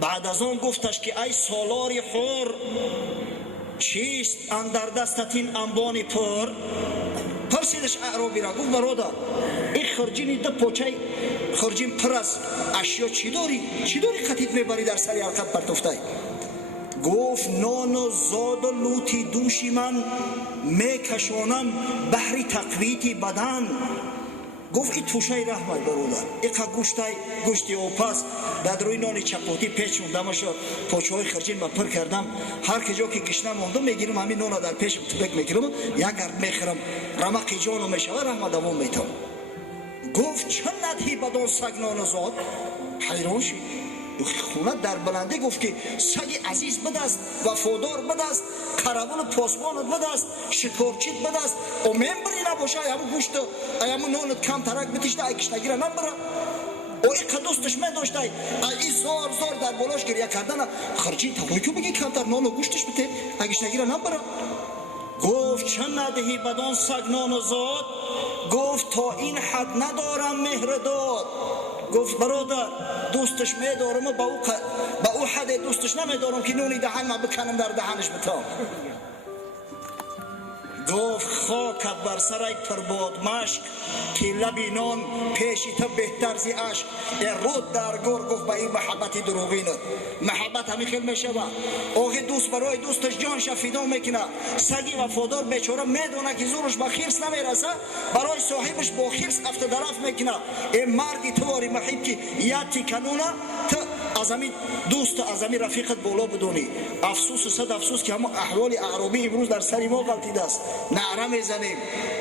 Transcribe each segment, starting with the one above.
بعد از آن گفتش که ای سالار حور، چیست اندر دستت این انبان پر؟ پرسیدش اعرابی را، گفت برادر این خرجین ده پوچه خرجین پر از اشیا چی داری خطیت میبری در سری حلقت پرتفته؟ گفت نان و زاد و لوتی دوشی من میکشانم بحری تقویتی بدن. گفت این توشه رحمت برادر، ایقا گوشتی او پس در روی نان چپاتی پیچوندم شد، پوچه های خرجین من پر کردم، هر که جا که گشنه ماندم میگیرم همین نان در پیشم تبک میگیرم یک گرد میخورم، رمقی جانو میشوه رحمت دوام میتم. گفت چند ندهی بدان سگ نان و زاد؟ حیران شد. خونه در بلنده گفت که سگ عزیز بدست، وفادار بدست، قربان پاسبانت بدست، شکارچیت بدست، او ممبری نباشه همون گوشت همون نانت کم ترک بتیشته ای کشتگیره نبره. او این دوستش من داشته ای زار در بالاش گریه کردن، خرجی تقوی که بگی کمتر نان و گوشتش بته ای کشتگیره نبره. گفت چند ندهی بدان سگ نان و زاد؟ گفت تا این حد ندارم مهر داد. گفت برادر دوستش میدارم و با او حد دوستش نمیدارم که نونی دهن من بکنم در دهنش بتام. گفت خاکت بر سرای پرباد مشک که لبی نان پیشی تا بهتر زی عشق. رود در گور گفت با این محبت دروغینه، محبت همی خیل میشه با آخی دوست برای دوستش جانش فدا میکنه. سگی وفادار بیچاره میدونه که زورش با خیرس نمیرسه، برای صاحبش با خیرس افت درف میکنه. این مردی تواری محیب که یادی کنونه تا از همین دوست از همین رفیقت بالا بدونی. افسوس و صد افسوس که همه احوال اعرابی امروز در سری ما غلطیده است. نعره میزنیم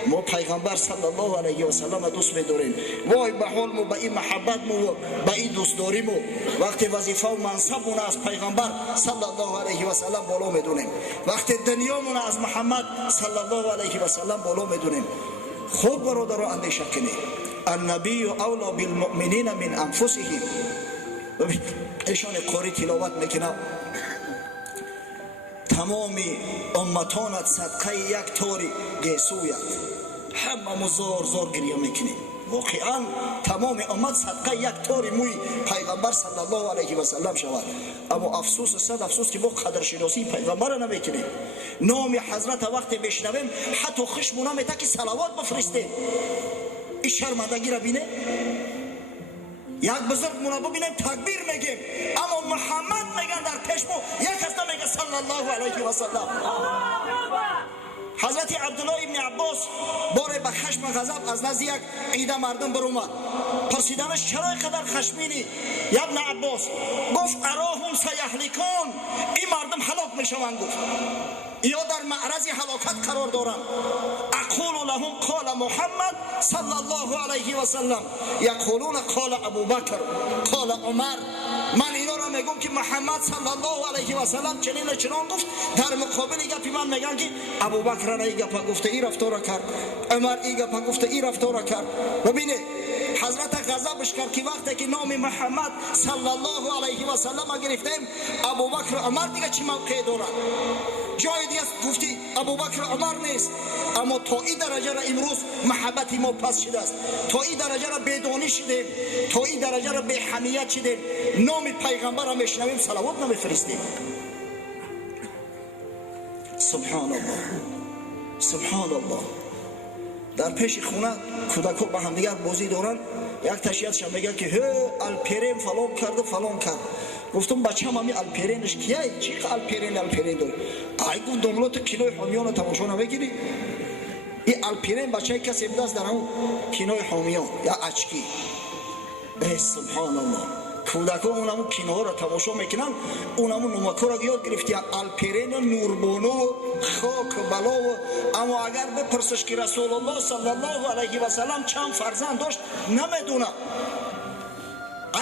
ما پیغمبر صلی الله علیه و سلم دوست میداریم، وای به حال ما به این محبت مو به این دوست داریم و وقتی وظیفه و منصب مون از پیغمبر صلی الله علیه و سلم بالا میدونیم، وقتی دنیا مون از محمد صلی الله علیه و سلم بالا میدونیم. خوب برادر اندیشه کنید، النبی اولا بالمؤمنین من انفسهم. ایشان قاری تلاوت میکنه تمامی امتانت صدقه یک تاری گیسویت، همه زار گریه میکنیم. واقعا تمام امت صدقه یک تاری موی پیغمبر صلی الله علیه و سلم شود. اما افسوس و صد افسوس که ما قدرشناسی پیغمبر نمیکنیم. نام حضرت وقتی بشنویم حتی خشمون نمیته که صلوات بفرستیم. این شرمندگی را بینه. یک بزرگ مونا ببینیم تکبیر میگیم اما محمد میگن در پشمو یک هسته میگه صلی الله علیه و سلم. حضرت عبدالله ابن عباس باره به خشم غضب از نزد یک عیده مردم برومد، پرسیدنش چرا اینقدر خشمینی یا ابن عباس؟ گفت اراهم سیهلکون، این مردم هلاک میشوند. گفت یا در معرض هلاکت قرار دارند. اقول لهم قال محمد صلی الله علیه و سلم، یقولون قال ابوبکر قال عمر. من اینا را میگم که محمد صلی الله علیه و سلم چنین چنان گفت، در مقابل گپی من میگن که ابوبکر این گپ گفته این رفتار کرد، عمر این گپ گفته این رفتار کرد. ببینید حضرت غضبش کرد که وقتی که نام محمد صلی الله علیه و سلم گرفتیم ابوبکر عمر دیگه چه موقعی دارند؟ جای دیگه گفتی ابوبکر عمر نیست. اما تا این درجه را امروز محبت ما پس شده است، تا این درجه را بدانی شده، تا این درجه را به حمیت شده، نام پیغمبر را میشنویم صلوات نمیفرستیم. سبحان الله سبحان الله. در پیش خونه کودکا با هم دیگر بازی دارن، یک تشیعتشان میگه که هی الپرین فلان کرده فلان کرد. گفتم بچه‌م همین الپرینش کیه؟ چی الپرین داره؟ ای گفت دنبالات کینوی حامیان تماشا نمیگیری؟ این الپرین بچه کسی بوده است در اون کینوی حامیان یا اچکی. سبحان الله. کودکان اونمون کینوها را تماشا میکنن، اونمون نمکا را یاد گرفتی الپرین نوربانو و خاک و بلا و. اما اگر بپرسش که رسول الله صلی الله علیه و سلم چند فرزند داشت نمیدونه.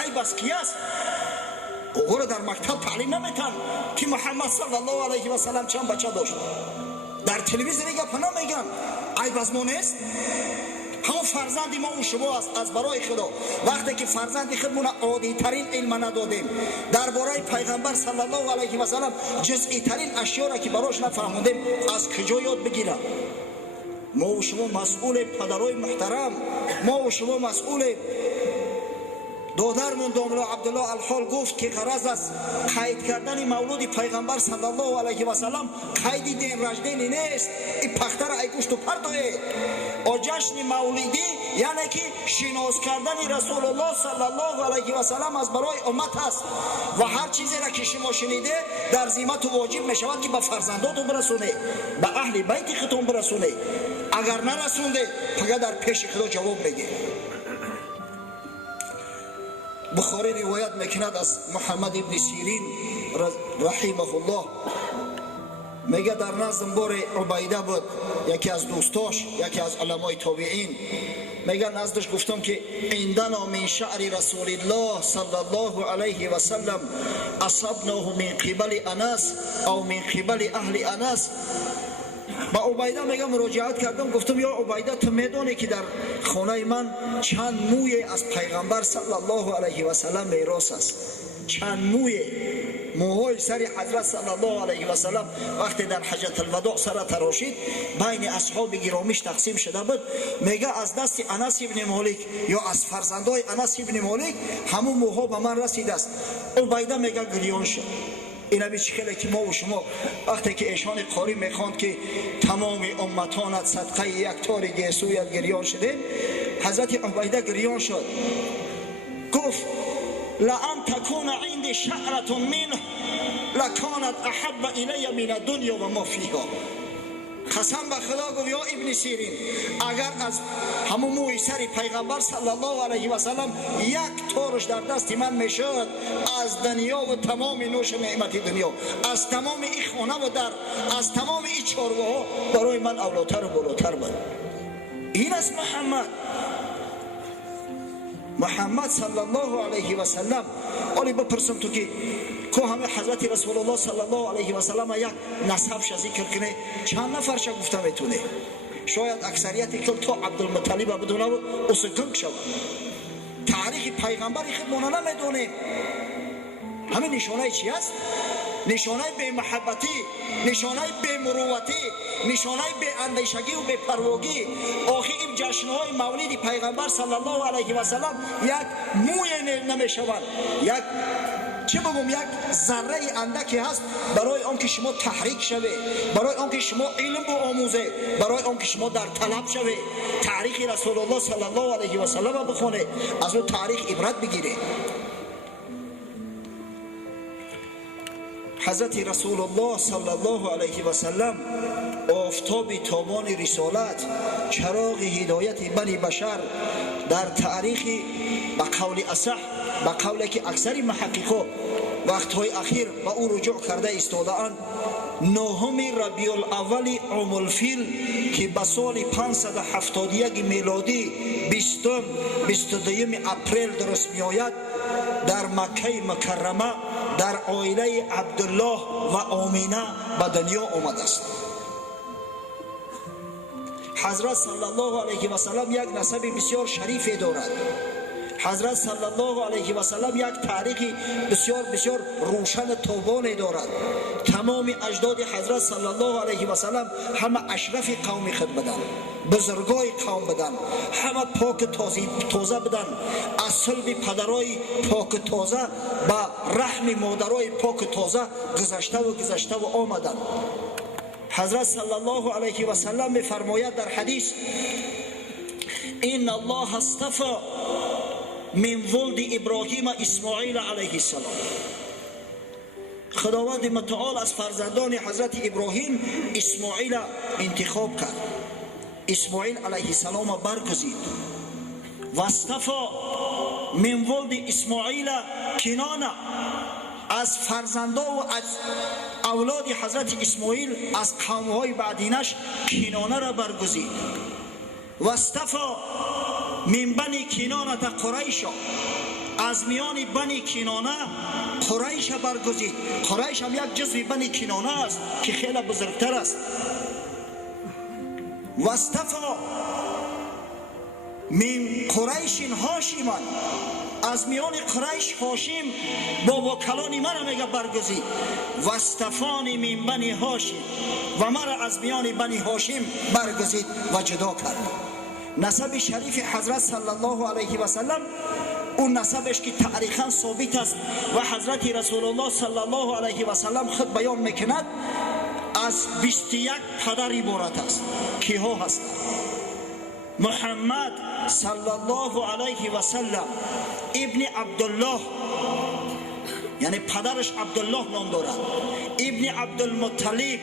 ای بس کی است؟ او را در مکتب تعلیم نمیتن که محمد صلی الله علیه و سلم چند بچه داشت. در تلویزیون گپ نمیگن. ای بس ما نیست؟ همون فرزندی ما و شما است. از برای خدا وقتی که فرزندی خودمون عادی ترین علم ندادیم درباره پیغمبر صلی الله علیه و سلم، جزئی ترین اشیا را که براش نفهمیدیم از کجا یاد بگیرم؟ ما و شما مسئول، پدرای محترم، ما و شما مسئول. دادرمون داملا عبدالله الحال گفت که غرض از قید کردن مولود پیغمبر صلی الله علیه و سلم قید دین رجدینی نیست، این پختر ای گوشت و پردوید و جشن مولدی یعنی که شناس کردن رسول الله صلی الله علیه و سلم از برای امت است و هر چیزی را که شما شنیده در ذمت و واجب می شود که به فرزنداتون برسونه، به اهل بیت خودتون برسونه. اگر نرسونده پگه در پیش خدا جواب بگه. بخاری روایت میکند از محمد ابن سیرین رحمه الله، میگه در نزد بار عبیده بود، یکی از دوستاش، یکی از علمای تابعین، میگه نزدش گفتم که عندنا من شعر رسول الله صلی الله علیه و سلم اصبناه من قبل انس او من قبل اهل انس. با عبیده میگه مراجعت کردم، گفتم یا عبیده تو میدونی که در خانه من چند موی از پیغمبر صلی الله علیه و سلم میراث است؟ چند موهای سر حضرت صلی الله علیه و سلم وقتی در حجت الوداع سر تراشید بین اصحاب گرامیش تقسیم شده بود. میگه از دست انس ابن مالک یا از فرزندای انس ابن مالک همون موها به من رسیده است. عبیده میگه گریان شد. اینا بیچاره که ما و شما وقتی که ایشان قاری میخواند که تمام امتانت صدقه یک تار گیسویت گریان شده، حضرت عبیده گریان شد، گفت لأن تكون عندي شعرة منه لكانت احب الی من الدنیا و ما فیها. قسم به خدا گفت یا ابن سیرین، اگر از همون موی سر پیغمبر صلی الله علیه و سلم یک تارش در دست من میشد، از دنیا و تمام نوش نعمت دنیا، از تمام این خانه و در، از تمام این چارگاه ها برای من اولاتر و بالاتر بود. این است محمد صلی الله علیه و سلم. ولی بپرسم تو که همه حضرت رسول الله صلی الله علیه و سلم یک نسبش ذکر کنه چند نفرش گفته میتونه؟ شاید اکثریتی که تو عبدالمطلب بدونه و اسکنگ شود. تاریخ پیغمبری خودمون نمیدونیم. همه نشانه چی است؟ نشانه بی محبتی، نشانه بی مروتی، نشانه بی اندیشگی و بی پرواگی. آخی این جشنهای مولد پیغمبر صلی الله علیه و سلم یک موی نمیشوند، یک چه بگم، یک ذره اندکی هست برای آن که شما تحریک شوه، برای آن که شما علم با آموزه، برای آن که شما در طلب شوه. تاریخ رسول الله صلی الله علیه و سلم بخونه، از اون تاریخ عبرت بگیره. حضرت رسول الله صلی الله علیه و سلم آفتاب تابان رسالت، چراغ هدایت بنی بشر، در تاریخ به قول اصح، به قولی که اکثر محققا وقتهای اخیر به او رجوع کرده ایستاده‌اند، 9 ربیع الاول عام الفیل که به سال 571 میلادی 22 اپریل درست می آید، در مکه مکرمه در عائله عبدالله و آمینه به دنیا آمده است. حضرت صلی الله علیه و سلم یک نسب بسیار شریف دارد. حضرت صلی الله علیه و سلم یک تاریخ بسیار بسیار روشن تابان دارد. تمام اجداد حضرت صلی الله علیه و سلم همه اشرف قوم خود بودند، بزرگای قوم بودند، همه پاک تازه بودند، از صلب پدرای پاک تازه به رحم مادرای پاک تازه گذشته و آمدند. حضرت صلی الله علیه و سلم می‌فرماید در حدیث: ان الله اصطفى من ولد ابراهیم اسماعیل علیه السلام. خداوند متعال از فرزندان حضرت ابراهیم اسماعیل انتخاب کرد، اسماعیل علیه السلام برگزید. و اصطفى من ولد اسماعیل کنانه، از فرزندان و از اولاد حضرت اسماعیل از قوم‌های بعدینش کنانه را برگزید. و اصطفى من بنی کنانه قریش، از میان بنی کنانه قریش برگزید. قریش هم یک جزء بنی کنانه است که خیلی بزرگتر است. و اصطفى من قریش هاشم، از میان قریش هاشم با وکلان من میگه برگزید. و اصطفانی من بنی هاشم، و مرا از میان بنی هاشم برگزید و جدا کرد. نسب شریف حضرت صلی الله علیه و سلم اون نسبش که تاریخاً ثابت است و حضرت رسول الله صلی الله علیه و سلم خود بیان میکند، از 21 پدر عبارت است. کیها هستند؟ محمد صلی الله علیه و سلم ابن عبدالله، یعنی پدرش عبدالله نام دارد. ابن عبدالمطلب،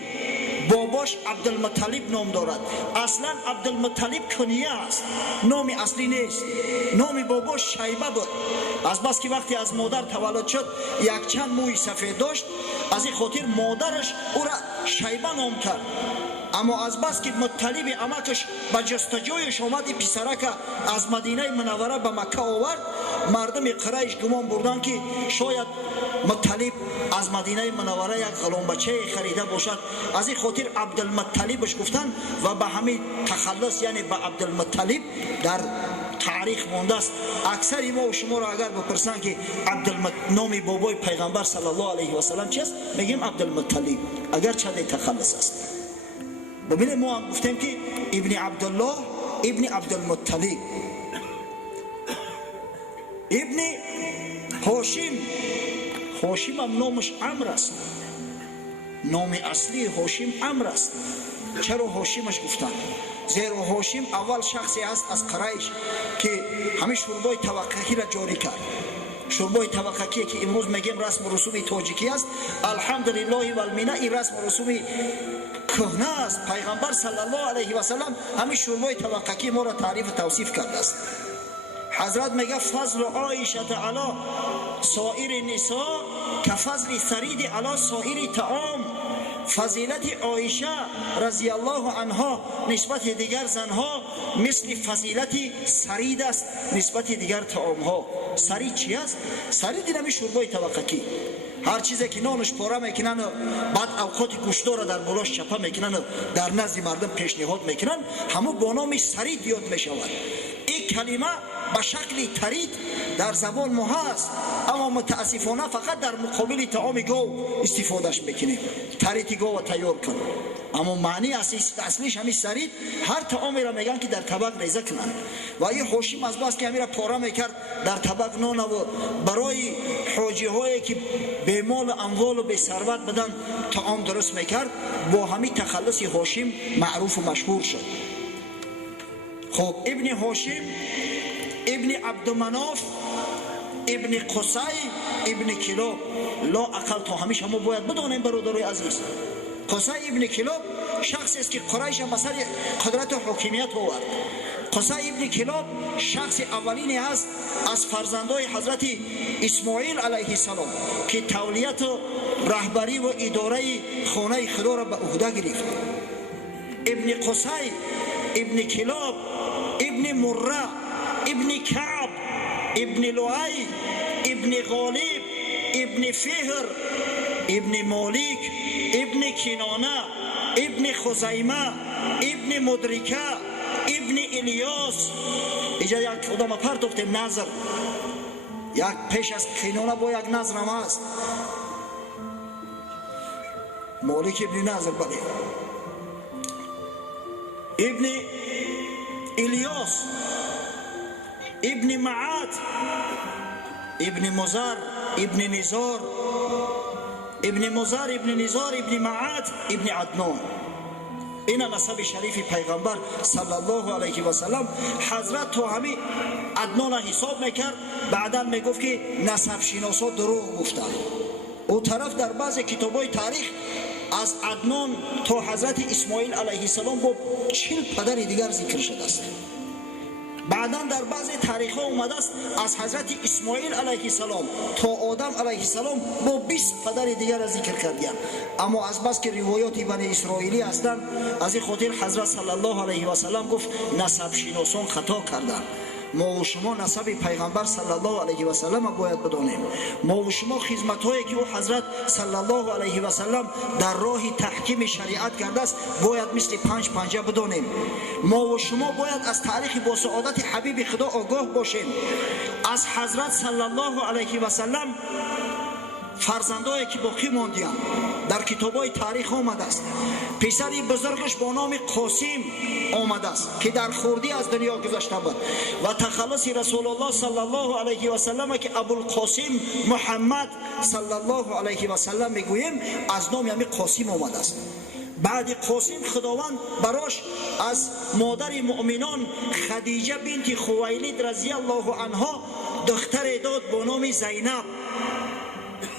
باباش عبدالمطلب نام دارد. اصلا عبدالمطلب کنیه است، نام اصلی نیست. نام باباش شیبه بود. از بس که وقتی از مادر تولد شد یک چند موی سفید داشت، از این خاطر مادرش او را شیبه نام کرد. اما از بس که مطلب امکش به جستجویش آمد، پسرک از مدینه منوره به مکه آورد، مردم قریش گمان بردن که شاید مطلب از مدینه منوره یک غلام بچه خریده باشد. از این خاطر عبدالمطلبش گفتن و به همین تخلص یعنی به عبدالمطلب در تاریخ مانده است. اکثر ما و شما را اگر بپرسن که نام بابای پیغمبر صلی الله علیه و سلم چیست، میگیم عبدالمطلب، اگر چه تخلص است. ببینید ما هم گفتیم که ابن عبدالله ابن عبدالمطلب. ابن هاشم، هاشم هم نامش عمرو است. نام اصلی هاشم عمرو است. چرا هاشمش گفتن؟ زیرا هاشم اول شخصی است از قریش که همه شوربای توقعی را جاری کرد. شوربای توقعی که امروز میگیم رسم و رسوم تاجیکی است، الحمدلله و المنه این رسم و رسوم کهنه است. پیغمبر صلی الله علیه و سلم همین شوربای توقعی ما را تعریف و توصیف کرده است. حضرت میگه فضل عایشه علی سایر نساء کفضل ثرید علی سایر طعام. فضیلت عایشه رضی الله عنها نسبت دیگر زنها مثل فضیلت ثرید است نسبت دیگر طعام ها. ثرید چی است؟ ثرید نمی شوربای توقعی، هر چیزی که نانش پاره میکنن بعد اوقات گوشتار در بالاش چپه میکنن در نزد مردم پیشنهاد میکنن، همه با نام ثرید یاد میشود. این کلمه به شکل ترید در زبان ما هست، اما متاسفانه فقط در مقابل طعام گاو استفادهش میکنیم. ترید گاو تیار کن، اما معنی اصلیش همین ثرید. هر طعامی را میگن که در طبق ریزه کنن و این هاشم از بس که همین را پاره میکرد در طبق نان و برای حاجی هایی که به مال اموال و به ثروت بدن طعام درست میکرد، با همین تخلص هاشم معروف و مشهور شد. خب ابن هاشم ابن عبدمناف ابن قصی ابن کلاب، لا اقل تا همیشه ما باید بدانیم برادرای عزیز، قصی ابن کلاب شخصی است که قریش به سر قدرت و حاکمیت آورد. قصی ابن کلاب شخص اولینی است از فرزندای حضرت اسماعیل علیه السلام که تولیت و رهبری و اداره خانه خدا را به عهده گرفت. ابن قصی ابن کلاب ابن مره ابن کعب ابن لؤی ابن غالب ابن فهر ابن مالک ابن کنانه ابن خزیمه ابن مدرکه ابن الیاس. اینجا یک خودم پرتوفتیم نظر، یک پیش از کنانه با یک نظر هم هست. مالک ابن نظر، بله، ابن الیاس ابن معاد ابن مزار ابن نزار ابن مزار ابن نزار ابن معاد ابن عدنان. این نسب شریف پیغمبر صلی الله علیه و سلم. حضرت تو همین عدنان حساب میکرد، بعدا میگفت که نسب شناسا دروغ گفتن. او طرف در بعض کتابای تاریخ از عدنان تا حضرت اسماعیل علیه السلام با 40 پدر دیگر ذکر شده است. بعدا در بعض تاریخ ها اومده است از حضرت اسماعیل علیه السلام تا آدم علیه السلام با 20 پدر دیگر را ذکر کردند. اما از بس که روایات بنی اسرائیلی هستند، از این خاطر حضرت صلی الله علیه و سلم گفت نسب شناسان خطا کردند. ما و شما نسب پیغمبر صلی الله علیه و سلم باید بدانیم. ما و شما خدمت هایی که او حضرت صلی الله علیه و سلم در راه تحکیم شریعت کرده است باید مثل 5 پنجه بدانیم. ما و شما باید از تاریخ با سعادت حبیب خدا آگاه باشیم. از حضرت صلی الله علیه و سلم فرزندایی که باقی ماندیان در کتابای تاریخ آمده است، پسری بزرگش با نام قاسم آمده است که در خردی از دنیا گذشته بود و تخلص رسول الله صلی الله علیه و سلم که ابوالقاسم محمد صلی الله علیه و سلم میگوییم از نام همین قاسم آمده است. بعد قاسم خداوند براش از مادر مؤمنان خدیجه بنت خویلد رضی الله عنها دختر داد با نام زینب.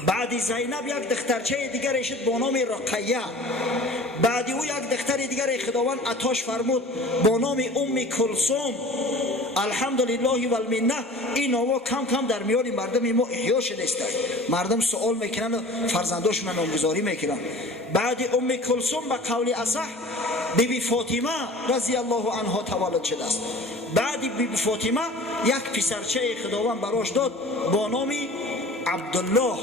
بعد زینب یک دخترچه دیگر شد با نام رقیه. بعد او یک دختر دیگر خداوند عطاش فرمود با نام ام کلثوم. الحمدلله و المنه این نام‌ها کم کم در میان مردم ما احیا شده است. مردم سوال میکنن و فرزنداشون نامگذاری میکنن. بعد ام کلثوم به قول اصح بیبی فاطمه رضی الله عنها تولد شده است. بعد بیبی فاطمه یک پسرچه خداوند براش داد با نام عبدالله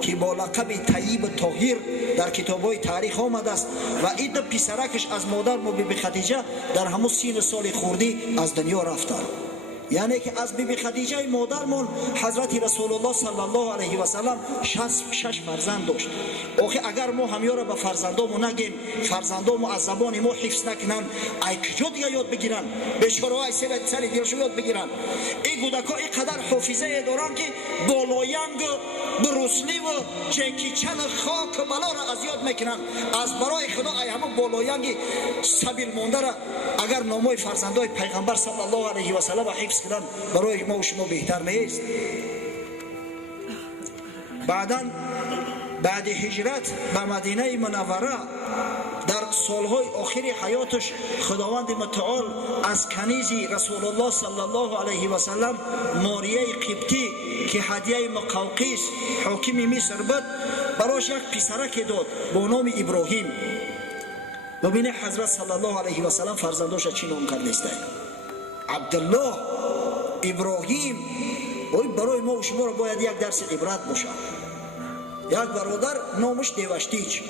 که با لقب طیب طاهر در کتاب‌های تاریخ آمده است و این دو پسرکش از مادر ما بیبی خدیجه در همون 30 سال خردی از دنیا رفتند. یعنی که از بیبی خدیجه مادرمون حضرت رسول الله صلی الله علیه و سلم 6 فرزند داشت. آخه اگر ما همیشه را به فرزندامون نگیم، فرزندامون از زبان ما حفظ نکنن، ای کجا دیگه یاد بگیرن؟ بیچاره‌های سر دیرشو یاد بگیرن. این کودک‌ها اینقدر حافظه دارن که بالایند بروسلی و جکی چن خاک بلا را از یاد میکنن. از برای خدا ای همه بالایند سبیل مونده را اگر نامای فرزندای پیغمبر صلی الله علیه و سلم حفظ کردن برای ما و شما بهتر نیست؟ بعد هجرت به مدینه منوره در سالهای آخر حیاتش خداوند متعال از کنیز رسول الله صلی الله علیه و سلم ماریه قبطی که هدیه مقوقیس حاکم مصر بود براش یک پسرک داد با نام ابراهیم. ببینه حضرت صلی الله علیه و سلم فرزنداش چی نام کرده است؟ عبدالله، ابراهیم. برای ما و شما را باید یک درس عبرت باشد. یک برادر نامش دیوشتیچ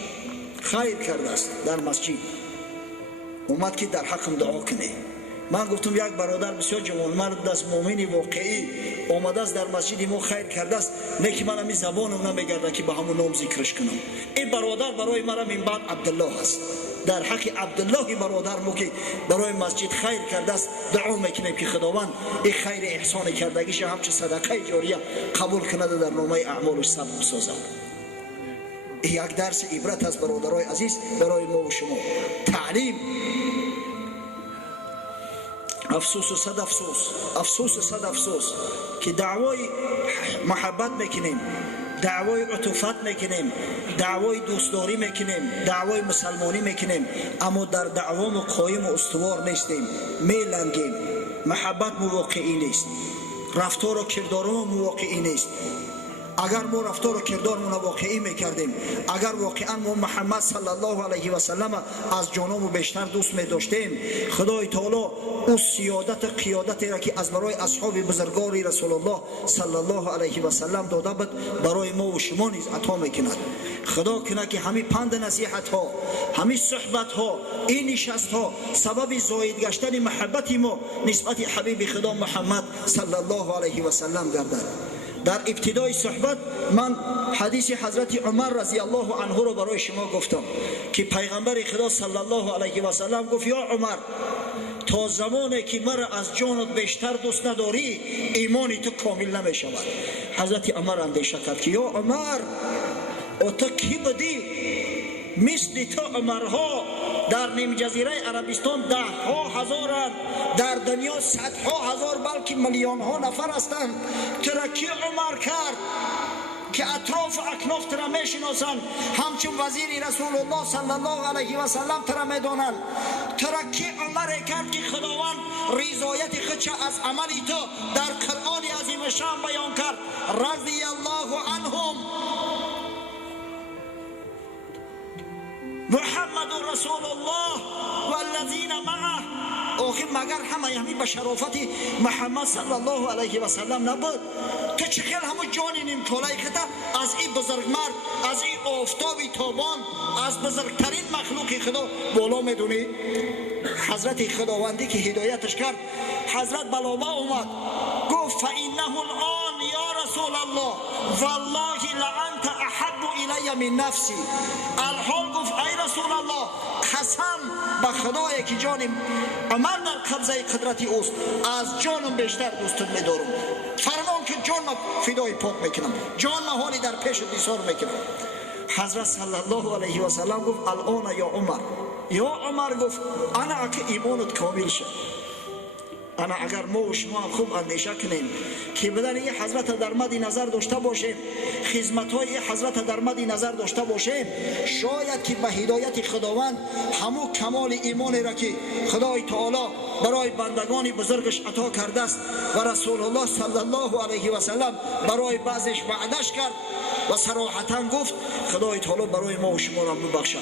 خیر کرده است در مسجد، اومد که در حقم دعا کنه. من گفتم یک برادر بسیار جوانمرد است، مؤمن واقعی اومده است در مسجد ما خیر کرده است، لیکن من همین زبانم نمیگرده که به همون نام ذکرش کنم. این برادر برای من من بعد عبدالله است. در حق عبدالله برادر ما که برای مسجد خیر کرده است دعا میکنیم که خداوند این خیر احسان کردگیش همچه صدقه جاریه قبول کنه در نامه اعمالش ثبت بسازد. یک درس عبرت است برادرای عزیز برای ما و شما. تعلیم. افسوس و صد افسوس که دعوای محبت میکنیم، دعوای عطوفت میکنیم، دعوای دوستداری میکنیم، دعوای مسلمانی میکنیم، اما در دعوام قایم و استوار نیستیم، میلنگیم. محبت واقعی نیست، رفتار و کردارمون واقعی نیست. اگر ما رفتار و کردارمون واقعی میکردیم، اگر واقعا ما محمد صلی الله علیه و سلم از جانمون بیشتر دوست می‌داشتیم، خدای تعالی او سیادت قیادتی را که از برای اصحاب بزرگوار رسول الله صلی الله علیه و سلم داده بود برای ما و شما نیز عطا میکند. خدا کنه که همین پند نصیحت ها، همین صحبت ها، این نشست ها سبب زاید گشتن محبت ما نسبت حبیب خدا محمد صلی الله علیه و سلم گردد. در ابتدای صحبت من حدیث حضرت عمر رضی الله عنه رو برای شما گفتم که پیغمبر خدا صلی الله علیه و سلم گفت یا عمر، تا زمانی که مرا از جانت بیشتر دوست نداری ایمانی تو کامل نمی شود. حضرت عمر اندیشه کرد که یا عمر، تو کی بدی؟ مثل تو عمرها در نیم جزیره عربستان 10,000 هزارند، در دنیا 100,000 هزار بلکه میلیون ها نفر هستند. ترا کی عمر کرد که اطراف و اکناف ترا میشناسند، همچون وزیر رسول الله صلی الله علیه و سلم ترا میدانند. ترا کی عمر کرد که خداوند رضایت خودش از عملی تو در قرآن عظیم شان بیان کرد؟ رضی الله عنهم محمد رسول الله والذین معه. آخه مگر همه یعنی به شرافت محمد صلی الله علیه و سلم نبود؟ تو چه خیل همه جان نیم کالای خدا از این بزرگ مرد، از این آفتابی تابان، از بزرگترین مخلوق خدا بالا میدونی؟ حضرت خداوندی که هدایتش کرد، حضرت بلابا اومد گفت فإنه الآن یا رسول الله والله لعنت احب الی من نفسی. الحال گفت گفت ای رسول الله قسم به خدایی که جان عمر در قبضه قدرت اوست، از جانم بیشتر دوستت می‌دارم، فرمان که جان فدای پاک میکنم، جان حالی در پیش دیسار میکنم. حضرت صلی الله علیه و سلم گفت الان یا عمر. یا عمر گفت انا که ایمانت کامل شد. انا اگر ما و شما هم خوب اندیشه کنیم که بدن این حضرت در مد نظر داشته باشیم، خدمت های حضرت در مد نظر داشته باشیم، شاید که به هدایت خداوند همو کمال ایمانی را که خدای تعالی برای بندگان بزرگش عطا کرده است و رسول الله صلی الله علیه و سلم برای بعضش وعدش کرد و صراحتا گفت خدای تعالی برای ما و شما را ببخشد.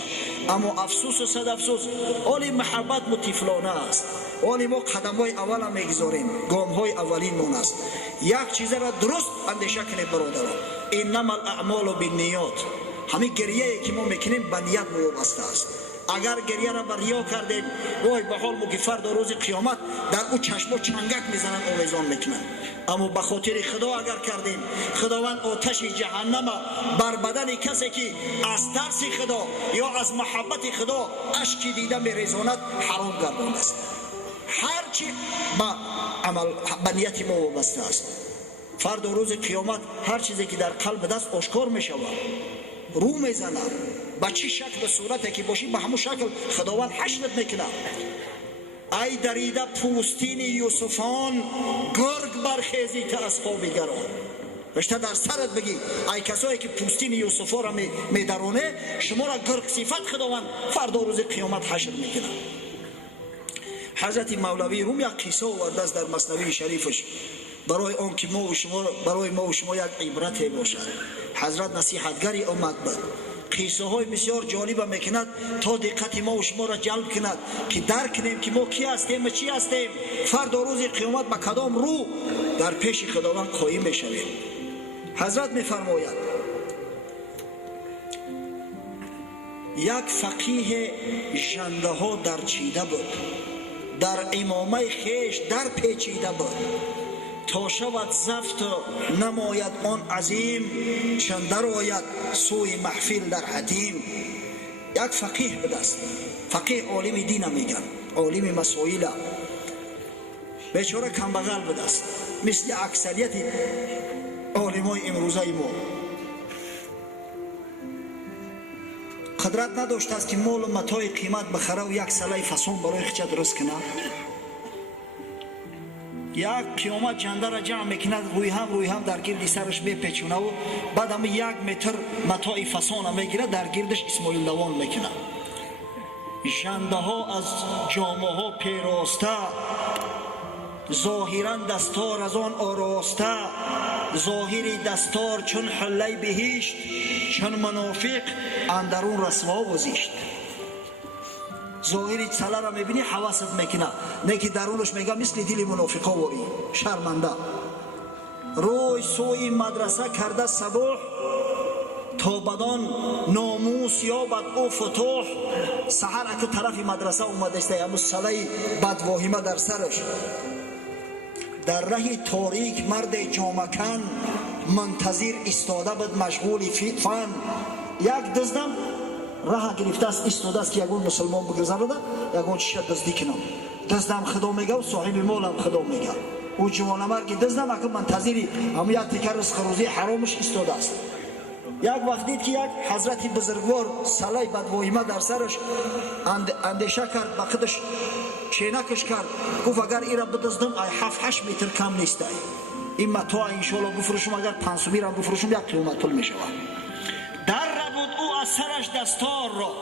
اما افسوس و صد افسوس، حال محبت متفلانه است. حال ما قدم های اول هم میگذاریم، گام های اولین مون است. یک چیز را درست اندیشه کنید برادران، انما الاعمال بالنیات. همین گریه که ما میکنیم به نیت وابسته است. اگر گریه را بر ریا کردیم، وای به حال ما که فردا روز قیامت در او چشم چنگک میزنن، آویزان میکنن. اما به خاطر خدا اگر کردیم، خداوند آتش جهنم بر بدن کسی که از ترس خدا یا از محبت خدا اشکی دیده میریزاند حرام گردانده است. هرچی به نیت ما وابسته است. فردا روز قیامت هر چیزی که در قلب دست آشکار میشود، رو میزنه، به چی شکل و صورتی که باشی به همون شکل خداوند حشرت میکنه. ای دریده پوستین یوسفان، گرگ برخیزی تا از خواب گران. رشته در سرت بگی ای کسایی که پوستین یوسفا را میدرونه، شما را گرگ صفت خداوند فردا روز قیامت حشر میکنه. حضرت مولوی روم یک قصه آورده است در مثنوی شریفش برای آن که برای ما و شما یک عبرت باشد. حضرت نصیحتگری آمد بود، قصه های بسیار جالب میکند تا دقت ما و شما را جلب کند که درک کنیم که ما کی هستیم و چی هستیم، فردا روز قیامت به کدام رو در پیش خداوند قایم میشویم. حضرت میفرماید یک فقیه ژنده ها در چیده بود، در امامه خیش در پیچیده بود، تا شود زفت نماید آن عظیم، چون در آید سوی محفل در حتیم. یک فقیه بود است، فقیه عالم دین میگن، عالم مسائل، بیچاره کمبغل بود است مثل اکثریت عالمای امروزه ما. قدرت نداشته است که مال و متاع قیمت بخره و یک سله فسون برای خچه درست کنه. یک قیامت جنده را جمع میکند، روی هم در گردی سرش میپیچونه و بعد هم 1 متر متاع فسان میگیره در گردش اسماعیل دوان میکنه. جنده ها از جامه ها پیراسته، ظاهرا دستار از آن آراسته، ظاهری دستار چون حله بهشت، چون منافق اندرون رسوا و زشت. ظاهری سله را میبینی حواست میکنه، نه که درونش میگه مثل دل منافقا واری شرمنده. روی سوی مدرسه کرده صبح، تا بدان ناموس یا بد او فتوح. سحر اکه طرف مدرسه اومده است، امو سله بد واهمه در سرش. در ره تاریک مرد جامکن، منتظر استاده بود مشغول فن. یک دزدم راه گرفته است، ایستاده است که یگون مسلمان بگذرده، یگون چیشه دزدی کنم. دزدم خدا میگه و صاحب مالم خدا میگه. او جوانمرد دزدم اگه منتظری هم یک تکر رزق روزی حرامش ایستاده است. یک وقت دید که یک حضرت بزرگوار سلای بدوایمه در سرش، اندیشه کرد، به خودش چینکش کرد، گفت اگر این را بدزدم 7-8 متر کم نیست، این متاع انشاءالله بفروشم، اگر 500 را بفروشم 1 قیمت پول میشود. در بود او از سرش دستار را،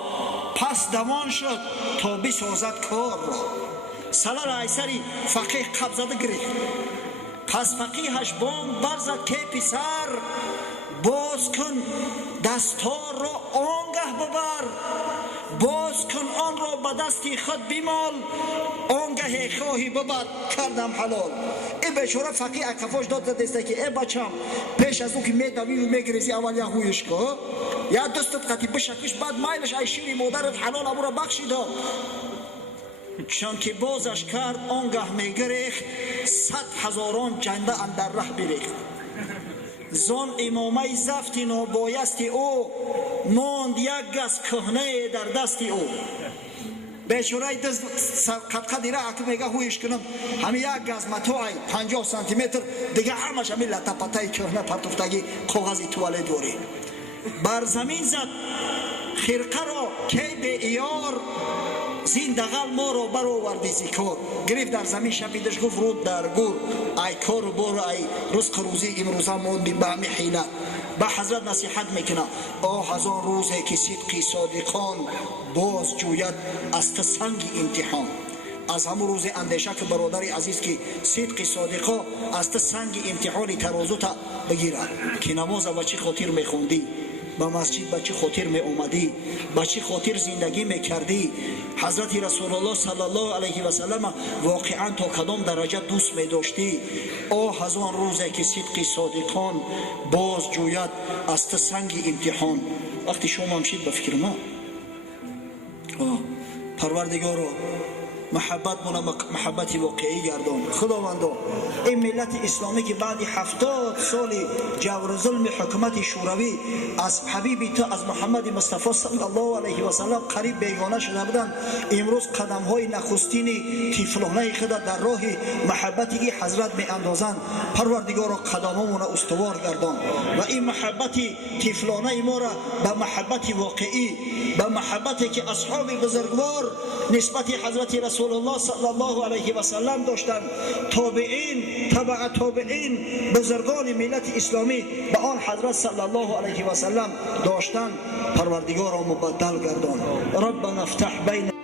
پس دوان شد تا بسازد کار را. سله را ایسری فقیه قبضده گرفت، پس فقیهش بانگ برزد که پسر، باز کن دستار را آنگه ببر، باز کن آن را به دستی خود بیمال، آنگه خواهی ببر کردم حلال. این بیچاره فقیه کفاش داد زده است که ای بچم، پیش از او که میدوی و میگریزی اول یا هویش که یا دستت قطی بشکش، بعد مایلش ای شیری مادرت حلال امو را بخشی داد. چون که بازش کرد آنگه میگریخت، 100,000 جنده اندر ره بریخت. زان امامه زفت نابایست او ماند یک گز کهنه در دست او. بیچاره دست قد را که میگه هویش کنم همین یک گز متاع 50 سانتی متر دیگه همش همین لطپتای کهنه پرتفتگی کاغذ توالت دوری بر زمین زد خرقه را که به ایار زندگل ما را برآوردی ز کار. گرفت در زمین شپیدش گفت رود در گور ای کار بار ای رزق روزی امروزه ماندی به همین حیلت. به حضرت نصیحت میکنه آه از آن روزی که صدق صادقان باز جوید از سنگ امتحان. از همون روز اندیشه که برادر عزیز که صدق صادقا از سنگ امتحان ترازو تا بگیره که نماز با چی خاطر میخوندی، با مسجد با چی خاطر می اومدی، با چی خاطر زندگی میکردی، حضرت رسول الله صلی الله علیه و سلم واقعا تا کدام درجه دوست می داشتی. آه از آن روزی که صدق صادقان باز جوید از سنگ امتحان. وقتی شما همشید به فکر ما پروردگارا محبت واقعی گردان. خداوندا این ملت اسلامی که بعد 70 سال جور و ظلم حکومت شوروی از حبیب تو از محمد مصطفی صلی الله علیه و سلم قریب بیگانه شده بودند، امروز قدم های نخستین طفلانه خود در راه محبتی حضرت می اندازند. پروردگارا قدممون استوار گردان و این محبت طفلانه ما را به محبت واقعی، به محبتی که اصحاب بزرگوار نسبت حضرت رسول الله صلی الله علیه و سلم داشتند، تابعین تبع تابعین بزرگان ملت اسلامی به آن حضرت صلی الله علیه و سلم داشتند. پروردگارا مبدل گردان. ربنا افتح بین